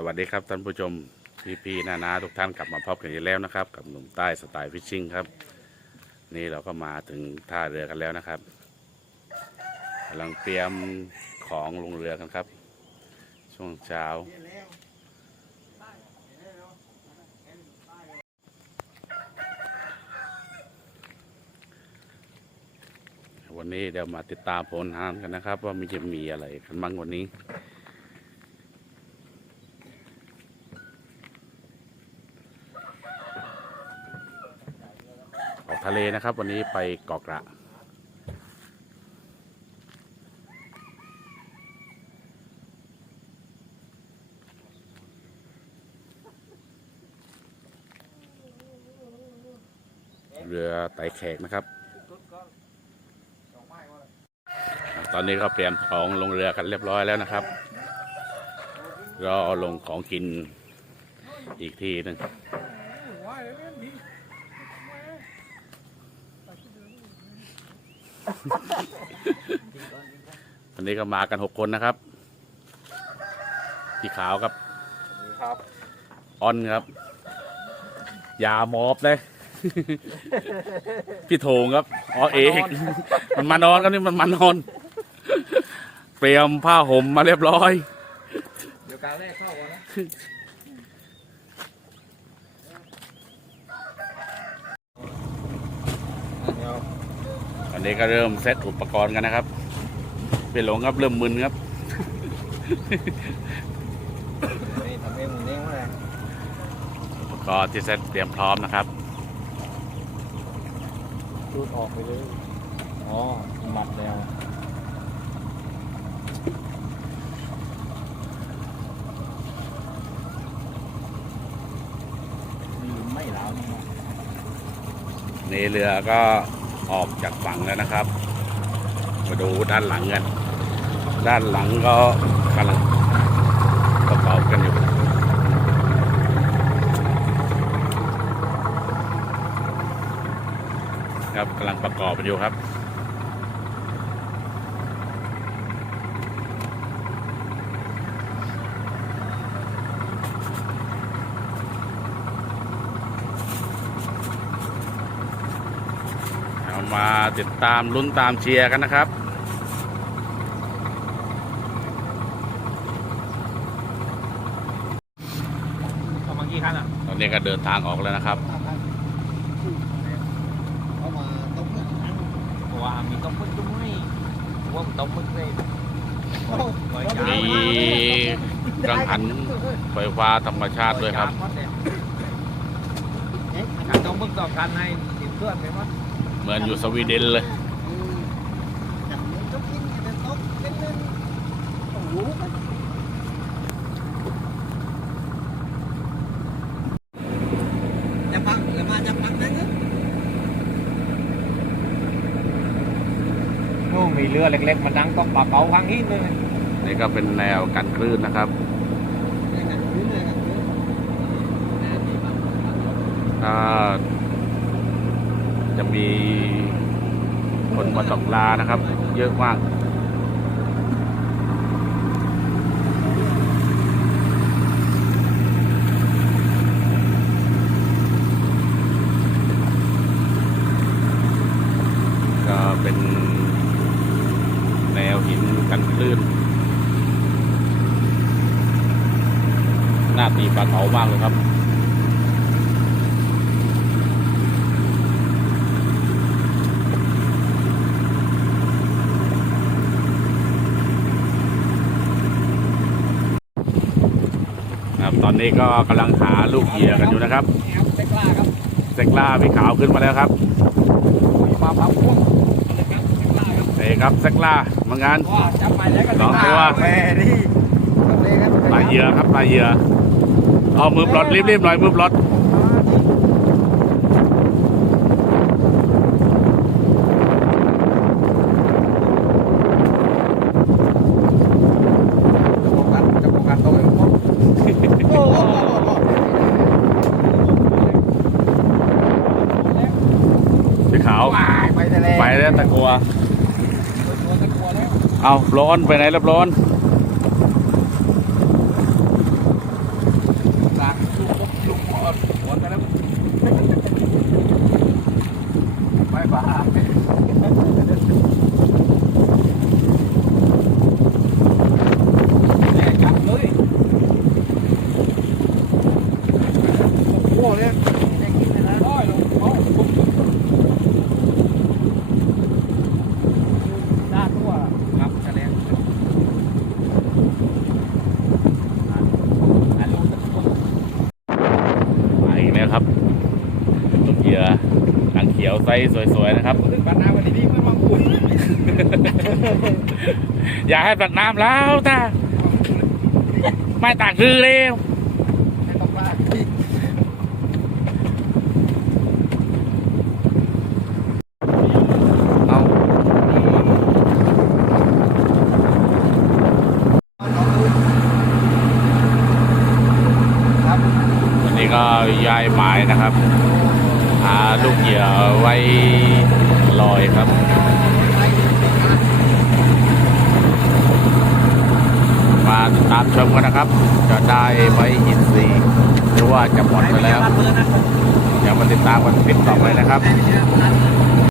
สวัสดีครับท่านผู้ชมพี่พี่ๆนานาทุกท่านกลับมาพบกันอีกแล้วนะครับ กับหนุ่มใต้สไตล์ฟิชชิ่งครับ นี่เราก็มาถึงท่าเรือกันแล้วนะครับกำลังเตรียมของลงเรือกันครับ ช่วงเช้า วันนี้เดี๋ยวมาติดตามผลงานกันนะครับ ว่ามีจะมีอะไรกันบ้างวันนี้ ออกทะเลนะครับ วันนี้ไปเกาะกระเรือไต่แขกนะครับ ตอนนี้ก็เปลี่ยนของลงเรือกันเรียบร้อยแล้วนะครับรอลงของกินอีกทีนึง วันนี้ก็มากันหกคนนะครับ พี่ขาวครับครับออนครับ ยามอบเลย พี่โถงครับอ๋อเอกมันมานอนครับนี่มันมานอน เตรียมผ้าห่มมาเรียบร้อย เดี๋ยวการแรกเข้าก่อนนะ เดี๋ยว อันนี้ก็เริ่มเซตอุปกรณ์กันนะครับ เป็นหลงครับเริ่มมึนครับนี่ทำเองหมุนเองเลยอุปกรณ์ที่เซตเตรียมพร้อมนะครับดูดออกไปเลย อ๋อหมัดแล้วนี่ไม่หลาวนี่นะนี่เรือก็ ออกจากฝั่งแล้วนะครับ มาดูด้านหลังกัน ด้านหลังก็กำลังประกอบกันอยู่ครับกำลังประกอบกันอยู่ครับ มาติดตามลุ้นตามเชียร์กันนะครับ เอามากี่คันอะตอนนี้ก็เดินทางออกแล้วนะครับ เอามาต้มมึกเพราะว่ามีต้มมึกด้วยว่าต้มมึกเลยปล่อยจ้ามีกังหันไฟฟ้าธรรมชาติด้วยครับการต้มมึกต่อกันให้ติดเพื่อนไปมั้งเห มือนอยู่สวีเดนเลยจะปังจะมาจะปังนั่นโอ้มีเรือเล็กๆ มาดังก็ปลาเก๋าข้างนี้เลยนี่ก็เป็นแนวกันคลื่นนะครับถ้าจะ มีคนมาตกปลานะครับ เยอะมากก็เป็นแนวหินกันคลื่น หน้าตีปลาเก๋ามากเลยครับ อนนี้ก็กำลังหาลูกเหยื่อกันอยู่นะครับเต็กล้าครับเซกล่าพี่ขาวขึ้นมาแล้วครับปลาพับพ่วงเต็กล้าครับเอ้ครับเซกล่าเหมือนกันว้าจับไปแล้วก็สองตัวแม่นี่จับเลยครับปลาเหยื่อครับปลาเหยื่อเอามือปลดรีบๆหน่อยมือปลด จะโฟกัสจะโฟกัสตรงไหนครับโอ้โห พี่ขาว ไปทะเล ไป แล้วตะกัวตัวตะกัวแล้วเอาร้อนไปไหนแล้วร้อน ไซส์สวยๆนะครับถึงบ้านน้ำวันนี้ไม่มาคุยอย่าให้ปักน้ำแล้วตาไม่ตากคือเร็วไม่ต้องบ้าพี่เอาครับวันนี้ก็ย้ายไม้นะครับ หาลูกเหยื่อไว้ลอยครับมาติดตามชมกันนะครับ จะได้ไว้หินสีหรือว่าจะหมดไปแล้วรับมือนะเดี๋ยวมาติดตามกันคลิปต่อไปนะครับแต่ไม่ใช่